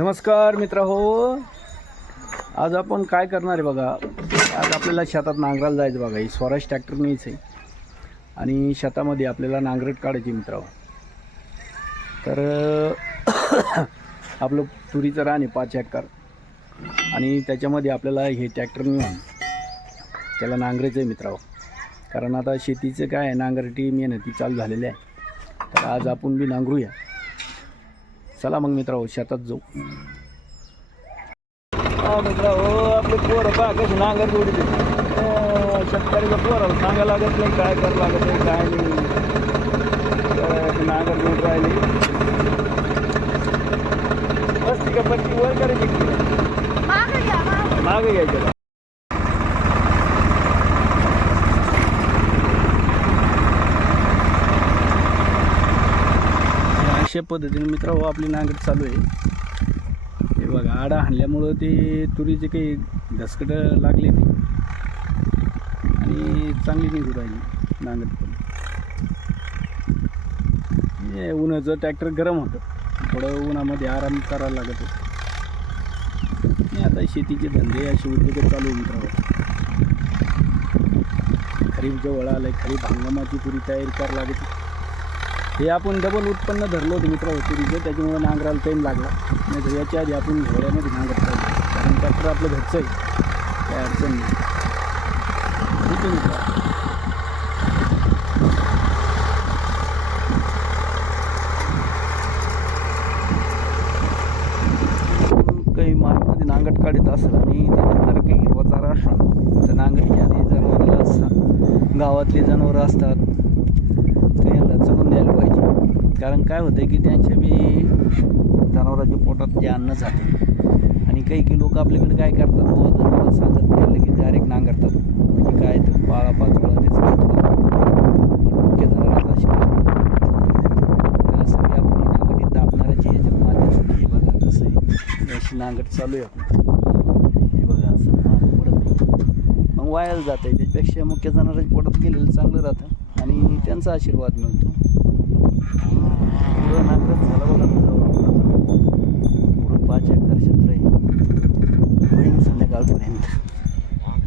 नमस्कार मित्र हो. आज आपण काय करणार आहे बघा. आज आपल्याला शेतात नांगरायला जायचं बघा. ही स्वराज ट्रॅक्टर न्यायचं आहे आणि शेतामध्ये आपल्याला नांगरट काढायची मित्र हो. तर आपलं तुरीचं रान आहे 5 एकर आणि त्याच्यामध्ये आपल्याला हे ट्रॅक्टर नेऊन त्याला नांगरायचं आहे मित्र हो. कारण आता शेतीचं काय आहे, नांगरटी मेहनती चालू झालेली आहे. तर आज आपण बी नांगरूया. चला मग मित्रांनो शेतात जाऊ. मित्रांनो आपले पोरं पहा कशी नांगर जोडी शेतकऱ्याच्या पोराला सांगायला लागत नाही काय करावं लागत नाही काय नाही. नांगर जोड राहिले बसती का पट्टी वर करायची मागे घ्यायचं. अशा पद्धतीने मित्रांनो आपली नांगर चालू आहे. हे बघा आडा हाणल्यामुळं ते तुरीचे काही घसकटं लागले नाही आणि चांगली निघू राहिली नांगर. पण हे उन्हाचं ट्रॅक्टर गरम होतं, थोडं उन्हामध्ये आराम करायला लागत होतं. आता शेतीचे धंदे असे उद्योग चालू आहे मित्रांनो. खरीप जवळ आलं आहे, खरीप हंगामाची पुरी तयारी करायला लागते. हे आपण डबल उत्पन्न धरलं होतं मित्रांनो तुरीचं, त्याच्यामुळं नांगराला टाईम लागला. नाही तर याच्या आधी आपण घोड्यामध्ये नांगरत पाहिजे, कारण ट्रॅक्टर आपलं घरचं आहे, काय अडचण नाही. ठीक आहे मित्र. काही मार्गमध्ये नांगट काढत असेल आणि त्याला जर काही हिरवा चारा असेल तर नांगरीच्या आधी जनावराला असतात, गावातले जनावरं असतात ते याला चढून द्यायला पाहिजे. कारण काय होतं की त्यांच्या बी जनावरांच्या पोटात जे अन्न जाते आणि काही लोक आपल्याकडे काय करतात, जनावर सांगत नाही लगेच डायरेक्ट नांगरतात. म्हणजे काय तर पाळा पाचोळा त्याचं पण मुख्य जनावरांचा असं बी आपण नांगरीत दाबणाऱ्याची याच्यात माध्यम हे बघा कसं आहे. अशी नांगट चालू आहे आपण. हे बघा असं मागं पडत नाही, मग वायाला जात आहे. त्याच्यापेक्षा मुख्य जनावरांच्या पोटात गेलेलं चांगलं राहतं आणि त्यांचा आशीर्वाद मिळतो.